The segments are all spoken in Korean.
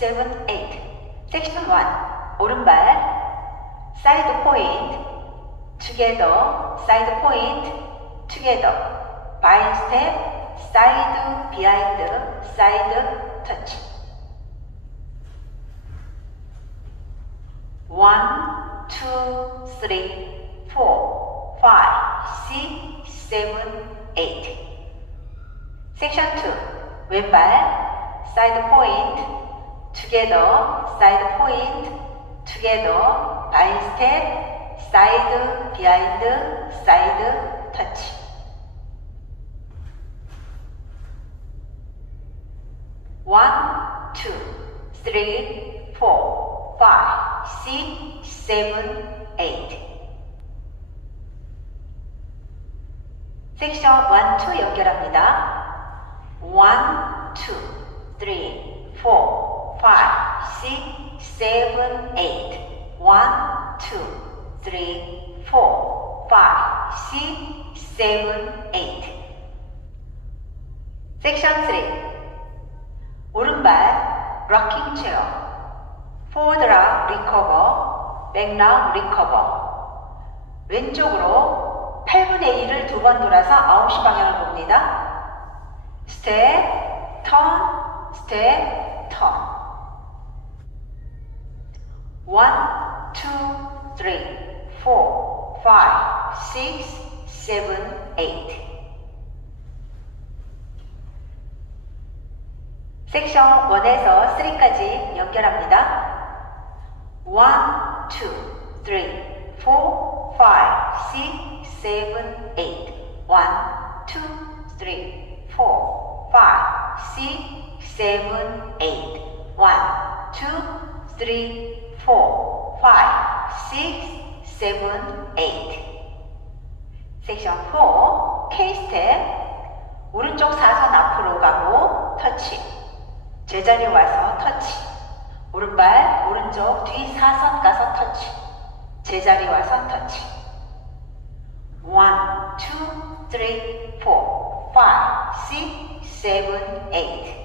1. 오른발. 사이드 포인트 together. 사이드 포인트 together. 바인 스텝 사이드 비하인드 사이드 터치 1 2 3 4 5 6 7 8 섹션 2 왼발. 사이드 포인트 together 사이드 포인트 together 바인 스텝 사이드 비하인드 사이드 터치 원, 투, 쓰리, 포, 파이, 식, 세븐, 에이트 섹션 1, 2 연결합니다. 1, 2, 3, 4, 5, 6, 7, 8 1, 2, 3, 4, 5, 6, 7, 8 섹션 3 오른발 럭킹 체어 포워드락 리커버 백락 리커버 왼쪽으로 8분의 1을 두 번 돌아서 9시 방향을 봅니다. 스텝, 턴, 스텝, 턴. 1, 2, 3, 4, 5, 6, 7, 8 섹션 1에서 3까지 연결합니다. 1, 2, 3, 4, 5, 6, 7, 8 1, 2, 3, 4, 5, 6, 7, 8 1, 2, 3, 4, 5, 6, 7, 8 섹션 4 K-스텝 오른쪽 사선 앞으로 가고 터치 제자리에 와서 터치. 오른발 오른쪽 뒤 사선 가서 터치. 제자리 와서 터치. 1, 2, 3, 4, 5, 6, 7, 8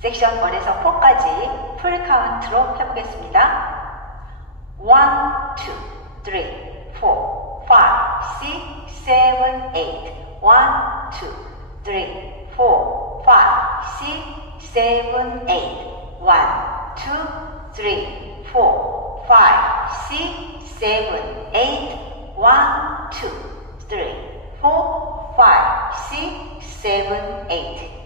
섹션 1에서 4까지 풀 카운트로 해보겠습니다. 1, 2, 3, 4, 5, 6, 7, 8 1, 2, 3, 4, 5, 6, 7, 8 1, 2, 3, 4, 5, 6, 7, 8 1, 2, 3, 4, 5, 6, 7, 8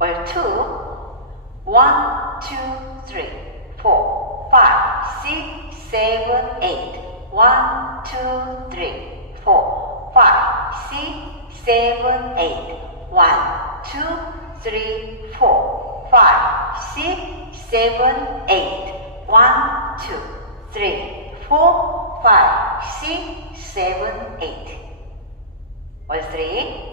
Well, two, one, two, three, four, five, six, seven, eight. One, two, three, four, five, six, seven, eight. One, two, three, four, five, six, seven, eight. One, two, three, four, five, six, seven, eight. Or three.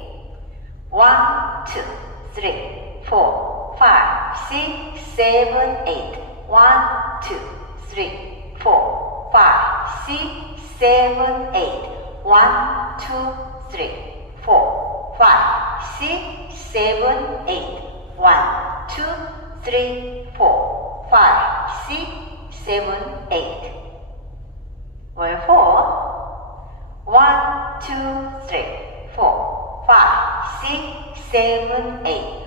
One, two, three four, five, six, seven, eight. One, two, three, four, five, six, seven, eight. One, two, three four, five, six, seven, eight. One, two, three, four, five, six, seven, eight. Four. One, two, three, four, five, six, seven, eight.